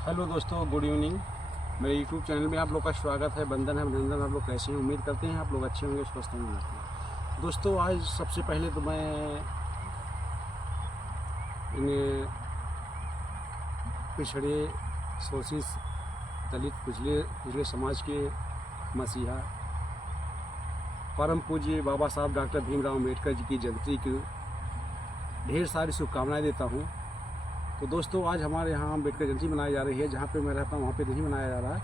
Hello दोस्तों, good evening. मेरे YouTube channel में आप लोग का स्वागत है। बंधन है अभिनंदन। आप लोग कैसे हैं? उम्मीद करते हैं आप लोग अच्छे होंगे, स्वस्थ होंगे। दोस्तों, आज सबसे पहले तो मैं इन पिछड़े शोषित दलित पिछले समाज के मसीहा परम पूज्य बाबा साहब डॉक्टर भीमराव अम्बेडकर जी की जयंती की ढेर सारी शुभकामनाएँ देता हूँ। तो दोस्तों, आज हमारे यहाँ अम्बेडकर जयंती मनाई जा रही है। जहाँ पे मैं रहता हूँ वहाँ पे नहीं मनाया जा रहा है,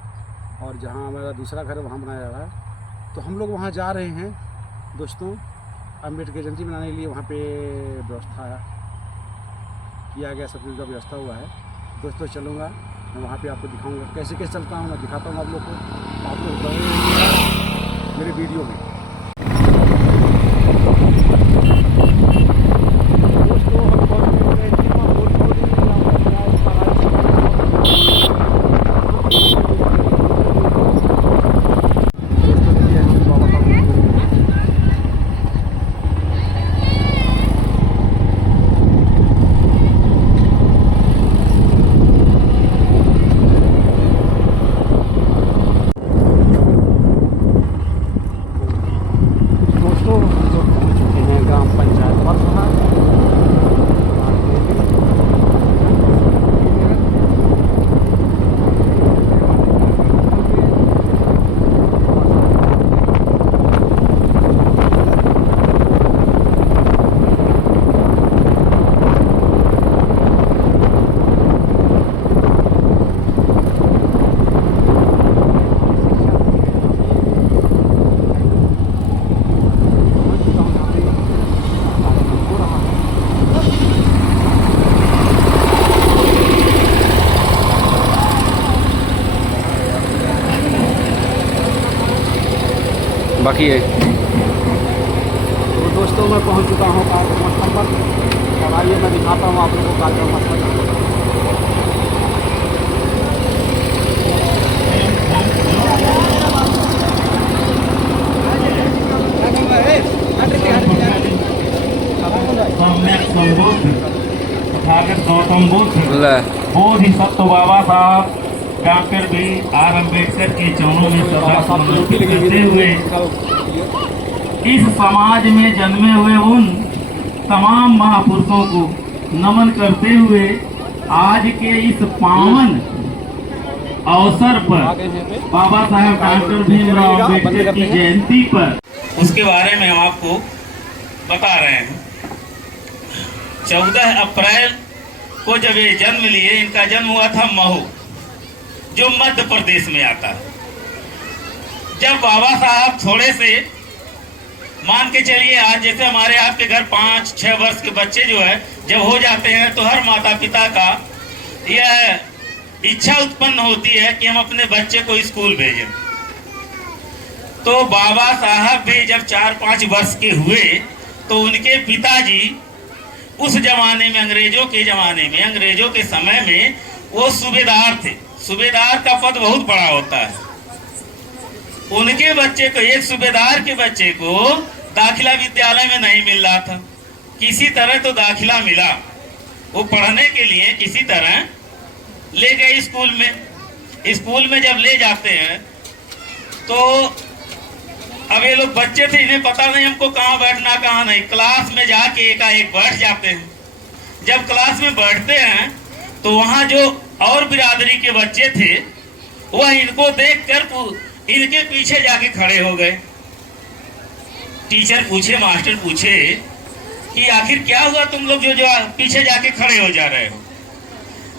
और जहाँ मेरा दूसरा घर है वहाँ मनाया जा रहा है। तो हम लोग वहाँ जा रहे हैं दोस्तों, अम्बेडकर जयंती मनाने के लिए। वहाँ पे व्यवस्था किया गया, सब चीज़ का व्यवस्था हुआ है। दोस्तों, चलूँगा मैं वहाँ पे, आपको दिखाऊँगा कैसे कैसे चलता हूँ। मैं दिखाता हूँ आप लोग को, आप लोग बने मेरे वीडियो में। बाकी है। तो दोस्तों, मैं पहुंच चुका हूं कार्यक्रम स्थल पर। और आइए मैं दिखाता हूं आप लोगों को कार्यक्रम स्थल। गौतम बुद्ध बोधिसत्व बाबा साहब डॉक्टर बी.आर. अम्बेडकर के चरणों में सदा समर्पित करते हुए इस समाज में जन्मे हुए उन तमाम महापुरुषों को नमन करते हुए आज के इस पावन अवसर पर बाबा साहेब डॉक्टर भीमराव अम्बेडकर की जयंती पर उसके बारे में हम आपको बता रहे हैं। 14 अप्रैल को जब ये जन्म लिए, इनका जन्म हुआ था महू, जो मध्य प्रदेश में आता है। जब बाबा साहब थोड़े से मान के चलिए, आज जैसे हमारे आपके घर 5-6 वर्ष के बच्चे जो है जब हो जाते हैं, तो हर माता पिता का यह इच्छा उत्पन्न होती है कि हम अपने बच्चे को स्कूल भेजें। तो बाबा साहब भी जब 4-5 वर्ष के हुए तो उनके पिताजी उस जमाने में, अंग्रेजों के जमाने में, अंग्रेजों के समय में वो सूबेदार थे। सूबेदार का पद बहुत बड़ा होता है। उनके बच्चे को, एक सूबेदार के बच्चे को दाखिला विद्यालय में नहीं मिल रहा था। किसी तरह तो दाखिला मिला, वो पढ़ने के लिए किसी तरह ले गए स्कूल में। स्कूल में जब ले जाते हैं तो अब ये लोग बच्चे थे, इन्हें पता नहीं हमको कहाँ बैठना कहाँ नहीं। क्लास में जाके एकाएक बैठ जाते हैं। जब क्लास में बैठते हैं तो वहाँ जो और बिरादरी के बच्चे थे वह इनको देखकर इनके पीछे जाके खड़े हो गए। टीचर पूछे, मास्टर पूछे कि आखिर क्या हुआ, तुम लोग जो पीछे जाके खड़े हो जा रहे हो।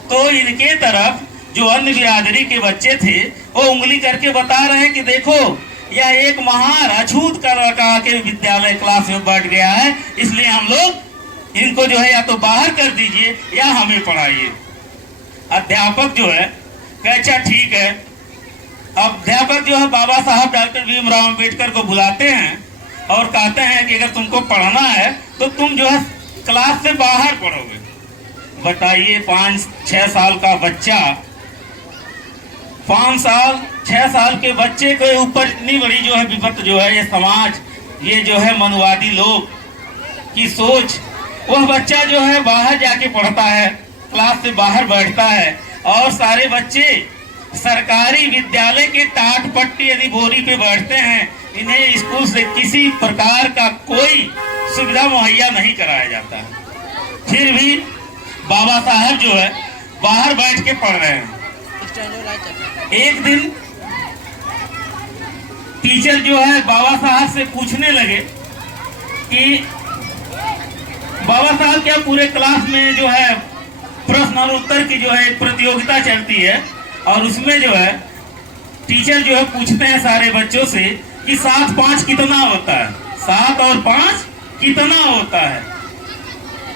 तो इनके तरफ जो अन्य बिरादरी के बच्चे थे वो उंगली करके बता रहे हैं कि देखो, यह एक महान अछूत कर के विद्यालय क्लास में बैठ गया है, इसलिए हम लोग इनको जो है या तो बाहर कर दीजिए या हमें पढ़ाइए। अध्यापक जो है कहे अच्छा ठीक है। अध्यापक जो है बाबा साहब डॉक्टर भीमराव अम्बेडकर को बुलाते हैं और कहते हैं कि अगर तुमको पढ़ना है तो तुम जो है क्लास से बाहर पढ़ोगे। बताइए, 5-6 साल का बच्चा, 5-6 साल के बच्चे के ऊपर इतनी बड़ी जो है विपत्ति जो है ये समाज, ये जो है मनुवादी लोग की सोच। वह बच्चा जो है बाहर जाके पढ़ता है, क्लास से बाहर बैठता है और सारे बच्चे सरकारी विद्यालय के टाट पट्टी यदि बोरी पे बैठते हैं, इन्हें स्कूल से किसी प्रकार का कोई सुविधा मुहैया नहीं कराया जाता है। फिर भी बाबा साहब जो है बाहर बैठ के पढ़ रहे हैं। एक दिन टीचर जो है बाबा साहब से पूछने लगे कि बाबा साहब क्या पूरे क्लास में जो है प्रश्न और उत्तर की जो है एक प्रतियोगिता चलती है, और उसमें जो है टीचर जो है पूछते हैं सारे बच्चों से कि 7 5 कितना होता है, 7 और 5 कितना होता है।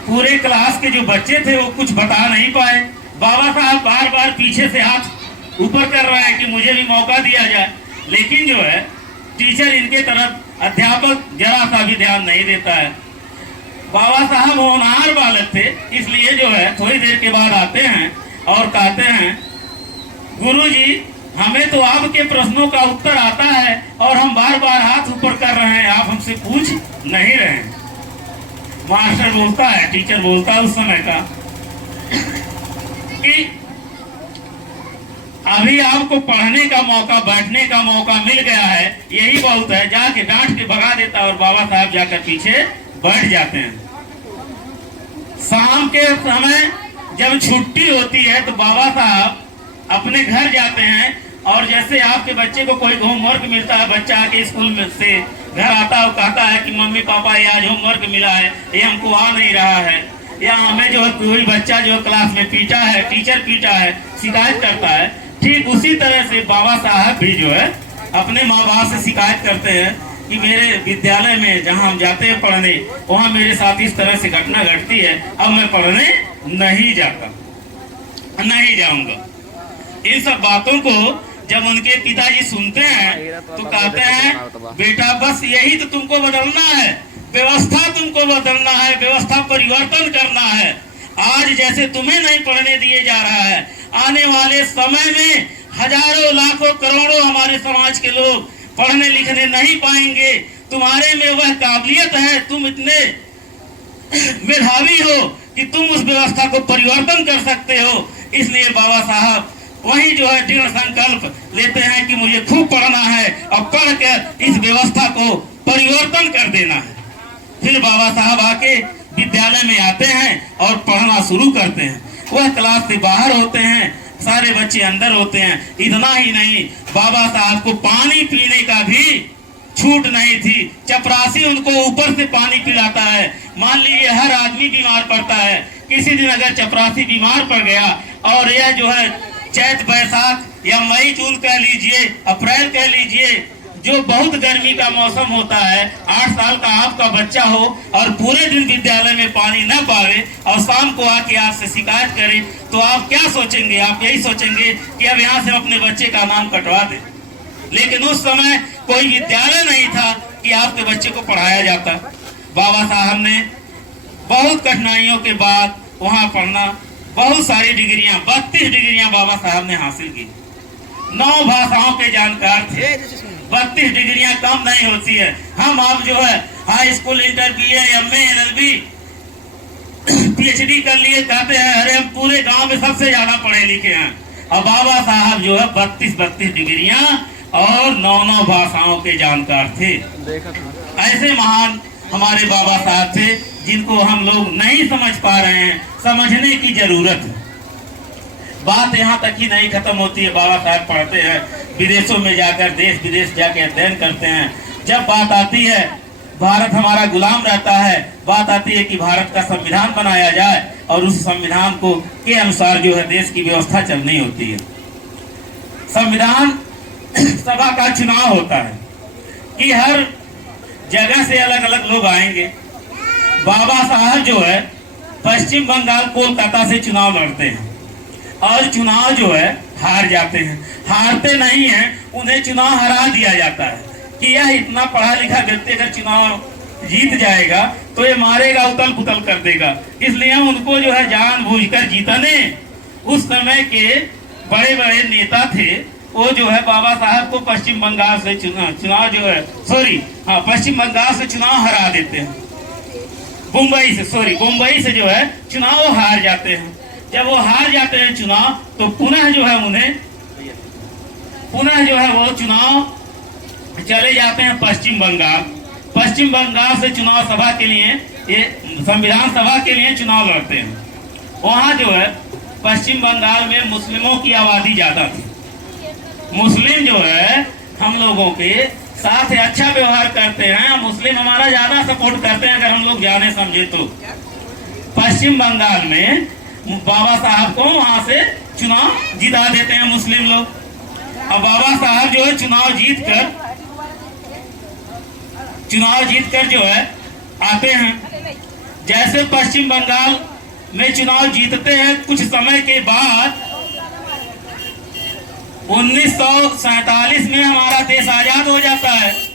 पूरे क्लास के जो बच्चे थे वो कुछ बता नहीं पाए। बाबा साहब बार बार पीछे से हाथ ऊपर कर रहे हैं कि मुझे भी मौका दिया जाए, लेकिन जो है टीचर इनके तरफ अध्यापक जरा सा भी ध्यान नहीं देता है। बाबा साहब होनहार बालक थे, इसलिए जो है थोड़ी देर के बाद आते हैं और कहते हैं, गुरुजी हमें तो आपके प्रश्नों का उत्तर आता है और हम बार बार हाथ ऊपर कर रहे हैं, आप हमसे पूछ नहीं रहे हैं। मास्टर बोलता है, टीचर बोलता है उस समय का कि अभी आपको पढ़ने का मौका, बैठने का मौका मिल गया है, यही बहुत है। जाके डांट के भगा देता है और बाबा साहब जाकर पीछे बैठ जाते हैं। शाम के समय जब छुट्टी होती है तो बाबा साहब अपने घर जाते हैं, और जैसे आपके बच्चे को कोई होमवर्क मिलता है, बच्चा आके स्कूल में से घर आता है और कहता है कि मम्मी पापा ये आज होमवर्क मिला है, ये हमको आ नहीं रहा है, या हमें जो है कोई बच्चा जो क्लास में पीटा है, टीचर पीटा है, शिकायत करता है, ठीक उसी तरह से बाबा साहब भी जो है अपने माँ बाप से शिकायत करते हैं कि मेरे विद्यालय में जहाँ हम जाते हैं पढ़ने, वहाँ मेरे साथ इस तरह से घटना घटती है, अब मैं पढ़ने नहीं जाता, नहीं जाऊंगा। इन सब बातों को जब उनके पिताजी सुनते हैं तो कहते हैं, बेटा बस यही तो तुमको बदलना है, व्यवस्था तुमको बदलना है, व्यवस्था परिवर्तन करना है। आज जैसे तुम्हें नहीं पढ़ने दिए जा रहा है, आने वाले समय में हजारों लाखों करोड़ों हमारे समाज के लोग पढ़ने लिखने नहीं पाएंगे। तुम्हारे में वह काबिलियत है, तुम इतने मेधावी हो कि तुम उस व्यवस्था को परिवर्तन कर सकते हो। इसलिए बाबा साहब वही जो है दृढ़ संकल्प लेते हैं कि मुझे खूब पढ़ना है और पढ़कर इस व्यवस्था को परिवर्तन कर देना है। फिर बाबा साहब आके विद्यालय में आते हैं और पढ़ना शुरू करते हैं। वह क्लास से बाहर होते हैं, सारे बच्चे अंदर होते हैं। इतना ही नहीं, बाबा साहब को पानी पीने का भी छूट नहीं थी। चपरासी उनको ऊपर से पानी पिलाता है। मान लीजिए हर आदमी बीमार पड़ता है, किसी दिन अगर चपरासी बीमार पड़ गया और यह जो है चैत बैसाख या मई जून कह लीजिए, अप्रैल कह लीजिए, जो बहुत गर्मी का मौसम होता है, 8 साल का आपका बच्चा हो और पूरे दिन विद्यालय में पानी न पावे और शाम को आके आपसे शिकायत करे, तो आप क्या सोचेंगे? आप यही सोचेंगे कि अब यहाँ से अपने बच्चे का नाम कटवा दे। लेकिन उस समय कोई विद्यालय नहीं था कि आपके बच्चे को पढ़ाया जाता। बाबा साहब ने बहुत कठिनाइयों के बाद वहाँ पढ़ना, बहुत सारी डिग्रियां, 32 डिग्रियां बाबा साहब ने हासिल की। 9 भाषाओं के जानकार थे। 32 डिग्रियां कम नहीं होती है। हम आप जो है high school, inter, BA, MA, LLB, PhD कर लिए, कहते हैं अरे हम पूरे गांव में सबसे ज्यादा पढ़े लिखे हैं। और बाबा साहब जो है 32 डिग्रियां और 9 भाषाओं के जानकार थे। ऐसे महान हमारे बाबा साहब थे जिनको हम लोग नहीं समझ पा रहे हैं, समझने की जरूरत है। बात यहाँ तक ही नहीं खत्म होती है। बाबा साहब पढ़ते हैं, विदेशों में जाकर, देश विदेश जाकर अध्ययन करते हैं। जब बात आती है भारत हमारा गुलाम रहता है, बात आती है कि भारत का संविधान बनाया जाए और उस संविधान को के अनुसार जो है देश की व्यवस्था चलनी होती है। संविधान सभा का चुनाव होता है कि हर जगह से अलग अलग लोग आएंगे। बाबा साहब जो है पश्चिम बंगाल, कोलकाता से चुनाव लड़ते हैं और चुनाव जो है हार जाते हैं। हारते नहीं हैं, उन्हें चुनाव हरा दिया जाता है कि यह इतना पढ़ा लिखा व्यक्ति अगर चुनाव जीत जाएगा तो ये मारेगा, उतल पुतल कर देगा। इसलिए उनको जो है जानबूझकर जीतने, उस समय के बड़े बड़े नेता थे, वो जो है बाबा साहब को पश्चिम बंगाल से चुनाव जो है पश्चिम बंगाल से चुनाव हरा देते हैं। मुंबई से जो है चुनाव हार जाते हैं। जब वो हार जाते हैं चुनाव तो पुनः जो है वो चुनाव चले जाते हैं पश्चिम बंगाल। पश्चिम बंगाल से चुनाव सभा के लिए, ये संविधान सभा के लिए चुनाव लड़ते हैं। वहां जो है पश्चिम बंगाल में मुस्लिमों की आबादी ज्यादा थी। मुस्लिम जो है हम लोगों के साथ अच्छा व्यवहार करते हैं, मुस्लिम हमारा ज्यादा सपोर्ट करते हैं अगर हम लोग जाने समझे तो। पश्चिम बंगाल में बाबा साहब को वहां से चुनाव जिता देते हैं मुस्लिम लोग। अब बाबा साहब जो है चुनाव जीत कर जो है आते हैं। जैसे पश्चिम बंगाल में चुनाव जीतते हैं, कुछ समय के बाद 1947 में हमारा देश आजाद हो जाता है।